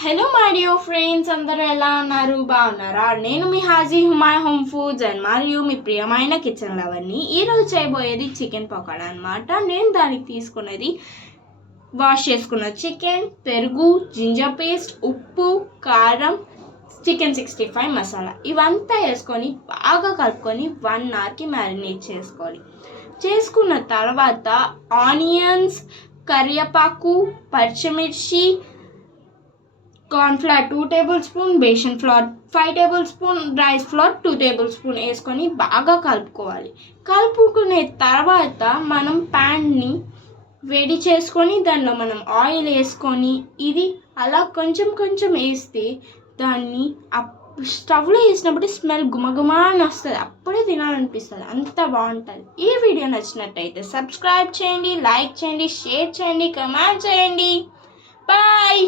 Hello my dear friends, అందరూ ఎలా ఉన్నారు? బాగున్నారా? నేను మీ Haji Huma home foods and మరియు మీ ప్రియమైన కిచెన్ లవర్ని. ఈరోజు చేయబోయేది చికెన్ పకోడా అనమాట. నేను దానికి తీసుకున్నది వాష్ చేసుకున్న చికెన్, పెరుగు, జింజర్ పేస్ట్, ఉప్పు, కారం, చికెన్ 65 మసాలా ఇవంతా వేసుకొని బాగా కలుపుకొని 1 అవర్కి మ్యారినేట్ చేసుకోవాలి. చేసుకున్న తర్వాత ఆనియన్స్, కరివేపాకు, పచ్చిమిర్చి, cornflour 2 tablespoon, besan flour 5 tablespoon, rice flour 2 tablespoon వేసుకొని బాగా కలుపుకోవాలి. కలుపుకునే తర్వాత మనం ప్యాన్ని వేడి చేసుకొని దానిలో మనం ఆయిల్ వేసుకొని ఇది అలా కొంచెం కొంచెం వేస్తే దాన్ని స్టవ్లో వేసినప్పుడు స్మెల్ గుమగుమా అని వస్తుంది. అప్పుడే తినాలనిపిస్తుంది, అంత బాగుంటుంది. ఈ వీడియో నచ్చినట్టయితే సబ్స్క్రైబ్ చేయండి, లైక్ చేయండి, షేర్ చేయండి, కమెంట్ చేయండి. బాయ్.